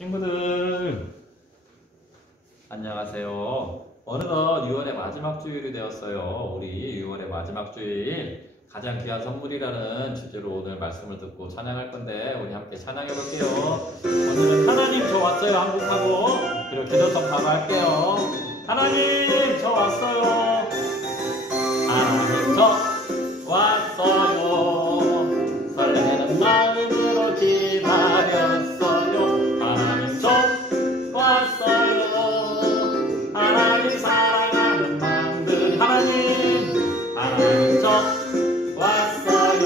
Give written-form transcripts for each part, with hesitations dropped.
친구들 안녕하세요. 어느덧 6월의 마지막 주일이 되었어요. 우리 6월의 마지막 주일 가장 귀한 선물이라는 주제로 오늘 말씀을 듣고 찬양할 건데 우리 함께 찬양해 볼게요. 오늘은 하나님 저 왔어요 한국하고 그리고 기도성 바로 할게요. 하나님 저 왔어요. 하나님 저 왔어요. 설레는 마음으로 기다렸어요. 하나님 저 왔어요. 하나님 사랑하는 마음들 하나님 저 왔어요.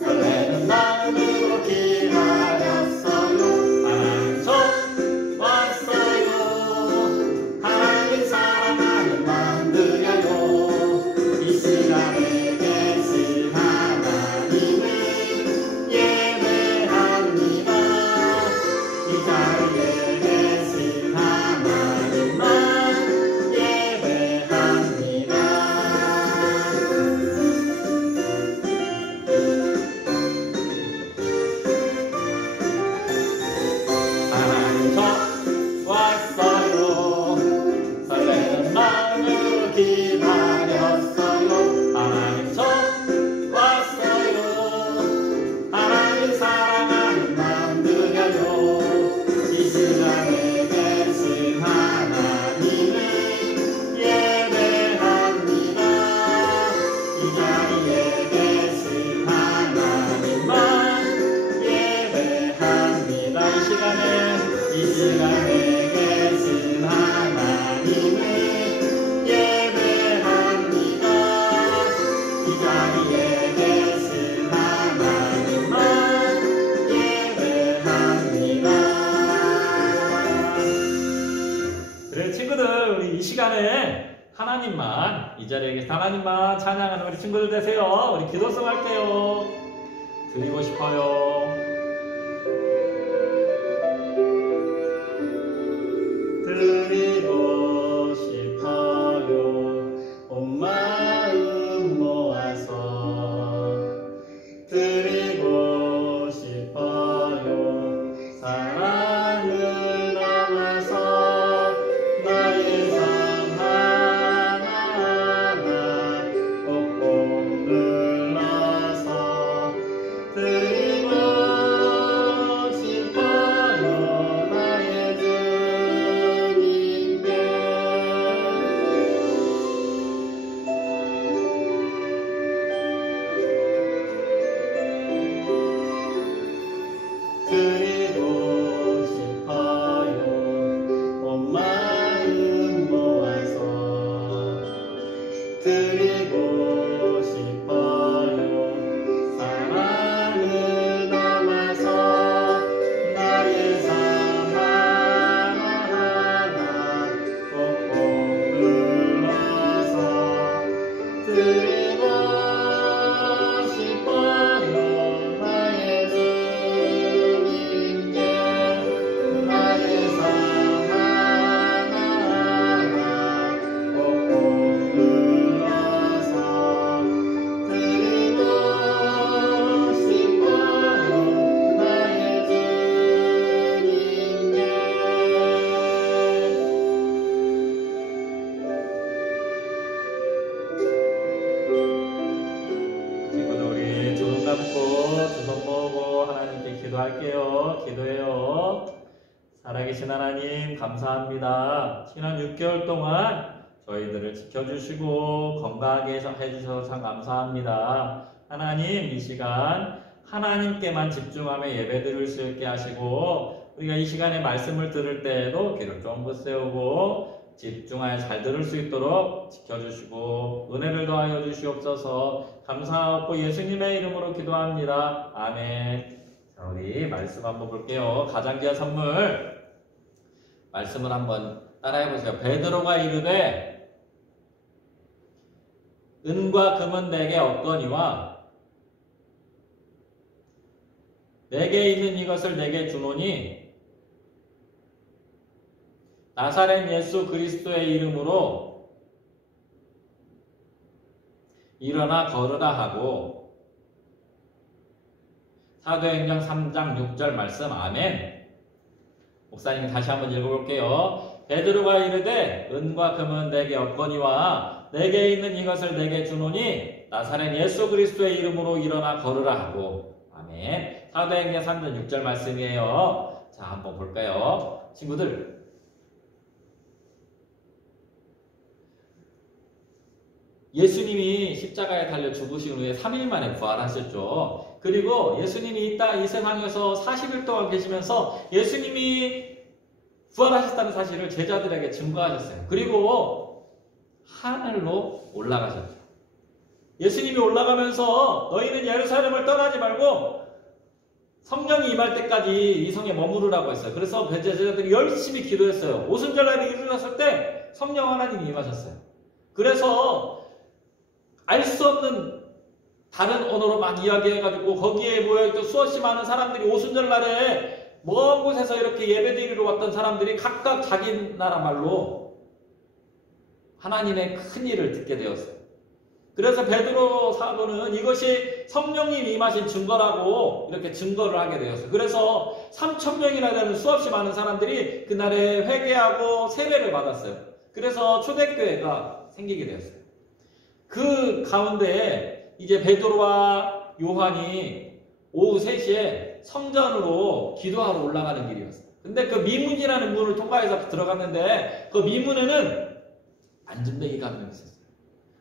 설레는 마음으로 기다렸어요. 하나님 저 왔어요. 하나님 사랑하는 마음들이요. 이 시간에 계신 하나님을 예배합니다. 이 자리에 계신 하나님만 예배합니다. 하나님 저 왔어요. 설레는 마음으로 기다렸어요. 하나님 저 왔어요. 하나님 사랑하는 마음들이요. 이 시간에 계신 하나님을 예배합니다. 이 자리에 계신 하나님만 예배합니다. 이 시간에 계신 하나님을 예배합니다. 이 자리에 계신 하나님만 예배합니다. 그래 친구들 우리 이 시간에 하나님만 이 자리에 계신 하나님만 찬양하는 우리 친구들 되세요. 우리 기도성 할게요. 드리고 싶어요. 드리고 싶어요. 온 마음 모아서 드리고 싶어요. 사랑을 담아서 나의 삶 하나하나 꼭꼭 눌러서 드리고 싶어요. 나의 주님께 드리고 싶어요. 온 마음 모아서 드리고 싶어요. 사랑을 담아서 나의 삶 하나하나 꼭꼭 눌러서 드리고 싶어요. 나의 주님께 나의 삶 하나하나 꼭꼭 눌러서 드리고 싶어요. 나의 주님께 친구들 우리 두 손 감고 두 손 모으고 하나님께 기도할게요. 기도해요. 살아계신 하나님 감사합니다. 지난 6개월 동안 저희들을 지켜주시고 건강하게 해주셔서 참 감사합니다. 하나님 이 시간 하나님께만 집중하며 예배드릴 수 있게 하시고 우리가 이 시간에 말씀을 들을 때에도 귀를 쫑긋 세우고 집중하여 잘 들을 수 있도록 지켜주시고 은혜를 더하여 주시옵소서. 감사하고 예수님의 이름으로 기도합니다. 아멘. 자, 우리 말씀 한번 볼게요. 가장 귀한 선물 말씀을 한번 따라해 보세요. 베드로가 이르되 은과 금은 내게 없거니와 내게 있는 이것을 내게 주노니 나사렛 예수 그리스도의 이름으로 일어나 걸으라 하고 사도행전 3장 6절 말씀 아멘. 목사님이 다시 한번 읽어볼게요. 베드로가 이르되 은과 금은 내게 없거니와 내게 있는 이것을 내게 주노니 나사렛 예수 그리스도의 이름으로 일어나 걸으라 하고. 아멘. 사도행전 3장 6절 말씀이에요. 자, 한번 볼까요? 친구들, 예수님이 십자가에 달려 죽으신 후에 3일 만에 부활하셨죠. 그리고 예수님이 이 세상에서 40일 동안 계시면서 예수님이 부활하셨다는 사실을 제자들에게 증거하셨어요. 그리고 하늘로 올라가셨죠. 예수님이 올라가면서 너희는 예루살렘을 떠나지 말고 성령이 임할 때까지 이 성에 머무르라고 했어요. 그래서 제자들이 열심히 기도했어요. 오순절날에 일어났을 때 성령 하나님이 임하셨어요. 그래서 알 수 없는 다른 언어로 막 이야기해가지고 거기에 모여있던 수없이 많은 사람들이 오순절날에 먼 곳에서 이렇게 예배드리러 왔던 사람들이 각각 자기 나라 말로 하나님의 큰 일을 듣게 되었어요. 그래서 베드로 사도는 이것이 성령님 임하신 증거라고 이렇게 증거를 하게 되었어요. 그래서 3,000명이나 되는 수없이 많은 사람들이 그날에 회개하고 세례를 받았어요. 그래서 초대교회가 생기게 되었어요. 그 가운데 이제 베드로와 요한이 오후 3시에 성전으로 기도하러 올라가는 길이었어요. 근데 그 미문이라는 문을 통과해서 들어갔는데 그 미문에는 안진뱅이가 한 명 있었어요.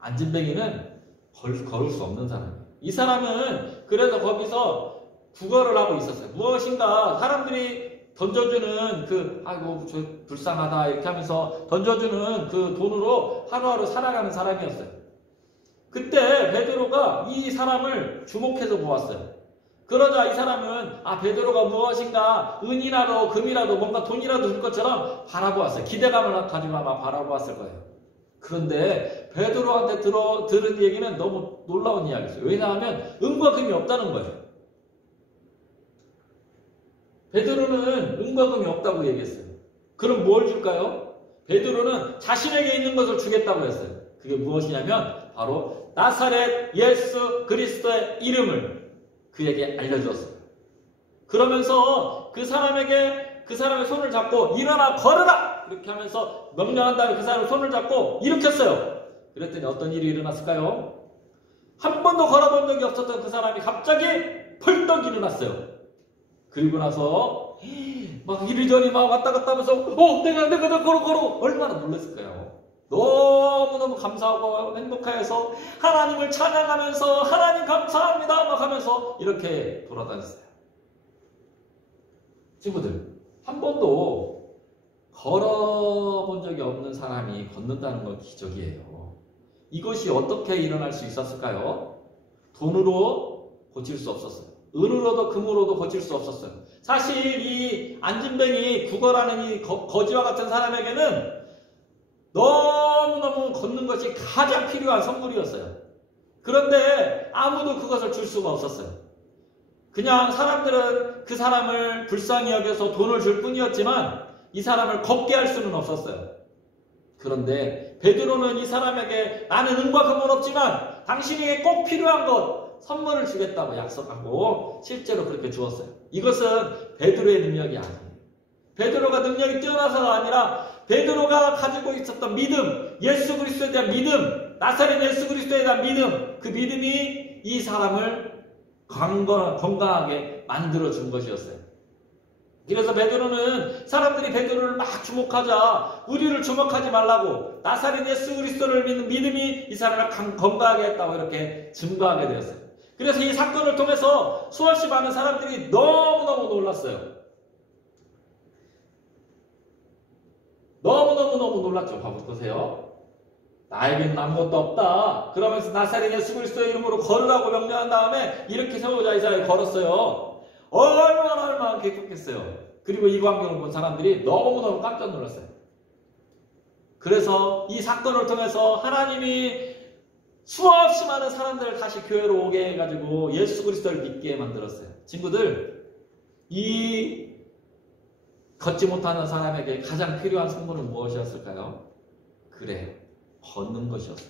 안진뱅이는 걸을 수 없는 사람이에요. 이 사람은 그래서 거기서 구걸을 하고 있었어요. 무엇인가 사람들이 던져주는 아이고 저 불쌍하다 이렇게 하면서 던져주는 그 돈으로 하루하루 살아가는 사람이었어요. 그때 베드로가 이 사람을 주목해서 보았어요. 그러자 이 사람은 베드로가 무엇인가 은이라도 금이라도 뭔가 돈이라도 줄 것처럼 바라보았어요. 기대감을 가지고 아마 바라보았을 거예요. 그런데 베드로한테 들은 얘기는 너무 놀라운 이야기였어요. 왜냐하면 은과 금이 없다는 거예요. 베드로는 은과 금이 없다고 얘기했어요. 그럼 뭘 줄까요? 베드로는 자신에게 있는 것을 주겠다고 했어요. 그게 무엇이냐면 바로 나사렛 예수 그리스도의 이름을 그에게 알려주었어요. 그러면서 그 사람의 손을 잡고 일어나 걸으라! 이렇게 하면서 명령한 다음에 그 사람의 손을 잡고 일으켰어요. 그랬더니 어떤 일이 일어났을까요? 한 번도 걸어본 적이 없었던 그 사람이 갑자기 펄떡 일어났어요. 그리고 나서 막 이리저리 막 왔다 갔다 하면서 내가 걸어 얼마나 놀랐을까요? 너무너무 감사하고 행복해서 하나님을 찬양하면서 하나님 감사합니다 막 하면서 이렇게 돌아다녔어요. 친구들, 한 번도 걸어본 적이 없는 사람이 걷는다는 건 기적이에요. 이것이 어떻게 일어날 수 있었을까요? 돈으로 고칠 수 없었어요. 은으로도 금으로도 고칠 수 없었어요. 사실 이 안진뱅이 구걸하는 이 거지와 같은 사람에게는 너무너무 걷는 것이 가장 필요한 선물이었어요. 그런데 아무도 그것을 줄 수가 없었어요. 그냥 사람들은 그 사람을 불쌍히 여겨서 돈을 줄 뿐이었지만 이 사람을 걷게 할 수는 없었어요. 그런데 베드로는 이 사람에게 나는 은과 금은 없지만 당신에게 꼭 필요한 것 선물을 주겠다고 약속하고 실제로 그렇게 주었어요. 이것은 베드로의 능력이 아니에요. 베드로가 능력이 뛰어나서가 아니라 베드로가 가지고 있었던 믿음, 예수 그리스도에 대한 믿음, 나사렛 예수 그리스도에 대한 믿음, 그 믿음이 이 사람을 건강하게 만들어준 것이었어요. 그래서 베드로는 사람들이 베드로를 막 주목하자 우리를 주목하지 말라고 나사렛 예수 그리스도를 믿는 믿음이 이 사람을 건강하게 했다고 이렇게 증거하게 되었어요. 그래서 이 사건을 통해서 수없이 많은 사람들이 너무너무 놀랐어요. 너무너무 놀랐죠. 보세요. 나에게는 아무것도 없다. 그러면서 나사렛 예수 그리스도의 이름으로 걸으라고 명령한 다음에 이렇게 세우자 이 사람이 걸었어요. 얼마나 기뻤겠어요. 그리고 이 광경을 본 사람들이 너무너무 깜짝 놀랐어요. 그래서 이 사건을 통해서 하나님이 수없이 많은 사람들을 다시 교회로 오게 해가지고 예수 그리스도를 믿게 만들었어요. 친구들, 이 걷지 못하는 사람에게 가장 필요한 선물은 무엇이었을까요? 그래요. 걷는 것이었어요.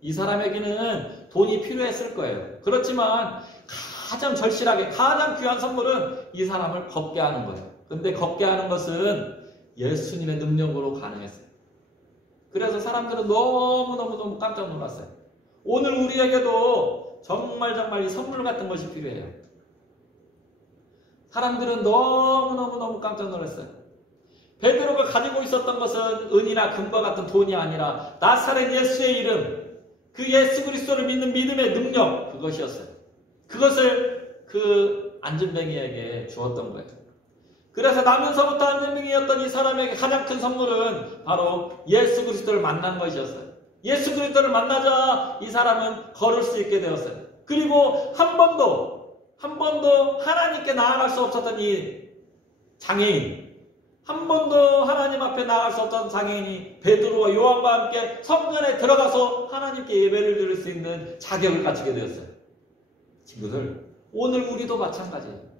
이 사람에게는 돈이 필요했을 거예요. 그렇지만 가장 절실하게 가장 귀한 선물은 이 사람을 걷게 하는 거예요. 근데 걷게 하는 것은 예수님의 능력으로 가능했어요. 그래서 사람들은 너무너무 깜짝 놀랐어요. 오늘 우리에게도 정말 이 선물 같은 것이 필요해요. 사람들은 너무너무 깜짝 놀랐어요. 베드로가 가지고 있었던 것은 은이나 금과 같은 돈이 아니라 나사렛 예수의 이름, 그 예수 그리스도를 믿는 믿음의 능력, 그것이었어요. 그것을 그 안진뱅이에게 주었던 거예요. 그래서 나면서부터 안진뱅이였던 이 사람에게 가장 큰 선물은 바로 예수 그리스도를 만난 것이었어요. 예수 그리스도를 만나자 이 사람은 걸을 수 있게 되었어요. 그리고 한 번도 하나님께 나아갈 수 없었던 이 장애인, 한 번도 하나님 앞에 나아갈 수 없던 장애인이 베드로와 요한과 함께 성전에 들어가서 하나님께 예배를 드릴 수 있는 자격을 갖추게 되었어요. 친구들, 오늘 우리도 마찬가지예요.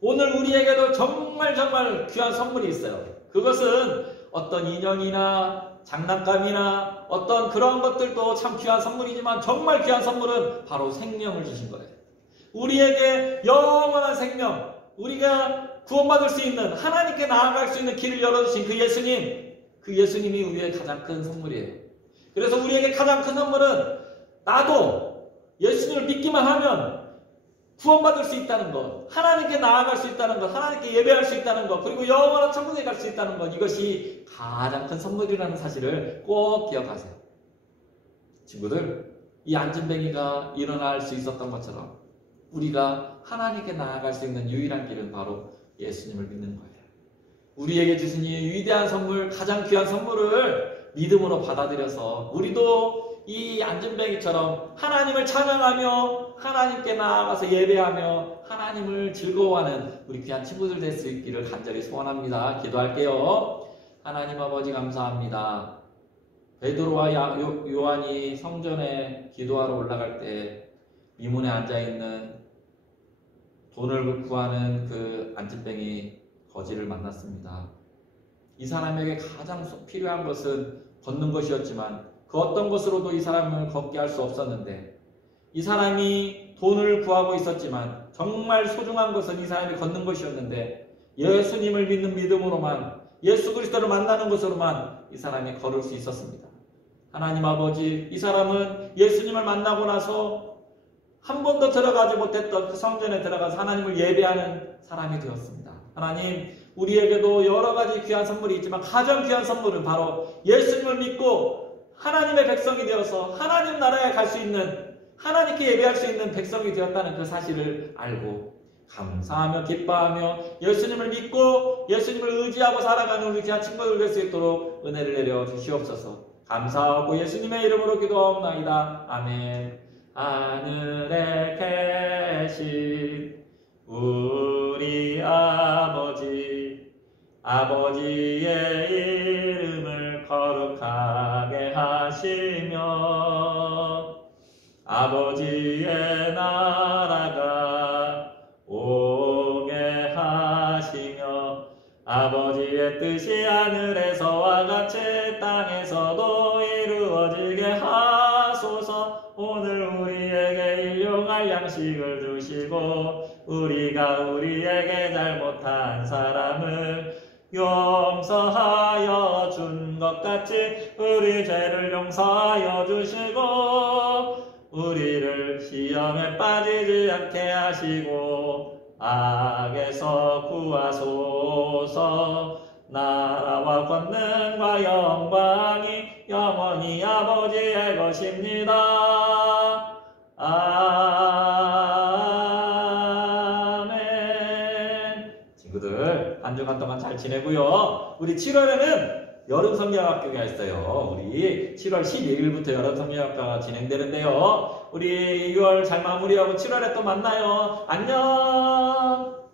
오늘 우리에게도 정말 귀한 선물이 있어요. 그것은 어떤 인연이나 장난감이나 어떤 그런 것들도 참 귀한 선물이지만 정말 귀한 선물은 바로 생명을 주신 거예요. 우리에게 영원한 생명, 우리가 구원받을 수 있는, 하나님께 나아갈 수 있는 길을 열어주신 그 예수님이 우리의 가장 큰 선물이에요. 그래서 우리에게 가장 큰 선물은 나도 예수님을 믿기만 하면 구원받을 수 있다는 것, 하나님께 나아갈 수 있다는 것, 하나님께 예배할 수 있다는 것, 그리고 영원한 천국에 갈 수 있다는 것, 이것이 가장 큰 선물이라는 사실을 꼭 기억하세요. 친구들, 이 안진뱅이가 일어날 수 있었던 것처럼 우리가 하나님께 나아갈 수 있는 유일한 길은 바로 예수님을 믿는 거예요. 우리에게 주신 이 위대한 선물, 가장 귀한 선물을 믿음으로 받아들여서 우리도 이 안진뱅이처럼 하나님을 찬양하며 하나님께 나아가서 예배하며 하나님을 즐거워하는 우리 귀한 친구들 될 수 있기를 간절히 소원합니다. 기도할게요. 하나님 아버지 감사합니다. 베드로와 요한이 성전에 기도하러 올라갈 때 미문에 앉아있는 돈을 구하는 그 안진뱅이 거지를 만났습니다. 이 사람에게 가장 필요한 것은 걷는 것이었지만 그 어떤 것으로도 이 사람을 걷게 할 수 없었는데, 이 사람이 돈을 구하고 있었지만 정말 소중한 것은 이 사람이 걷는 것이었는데, 예수님을 믿는 믿음으로만, 예수 그리스도를 만나는 것으로만 이 사람이 걸을 수 있었습니다. 하나님 아버지, 이 사람은 예수님을 만나고 나서 한 번도 들어가지 못했던 그 성전에 들어가서 하나님을 예배하는 사람이 되었습니다. 하나님, 우리에게도 여러 가지 귀한 선물이 있지만 가장 귀한 선물은 바로 예수님을 믿고 하나님의 백성이 되어서 하나님 나라에 갈 수 있는, 하나님께 예배할 수 있는 백성이 되었다는 그 사실을 알고 감사하며 기뻐하며 예수님을 믿고 예수님을 의지하고 살아가는 우리 귀한 친구들 될 수 있도록 은혜를 내려 주시옵소서. 감사하고 예수님의 이름으로 기도하옵나이다. 아멘. 하늘에 계신 우리 아버지의 이름을 거룩하게 하시며 아버지의 나라가 오게 하시며 아버지의 뜻이 하늘에서와 같이 땅에서도 이루어지게 하소서. 오늘 우리에게 일용할 양식을 주시고 우리가 우리에게 잘못한 사람을 용서하여 준 것 같이 우리 죄를 용서하여 주시고 우리를 시험에 빠지지 않게 하시고 악에서 구하소서. 나라와 권능과 영광이 영원히 아버지의 것입니다. 아멘. 친구들, 한 주간 동안 잘 지내고요. 우리 7월에는 여름 성경학교가 있어요. 우리 7월 12일부터 여름 성경학교가 진행되는데요. 우리 6월 잘 마무리하고 7월에 또 만나요. 안녕.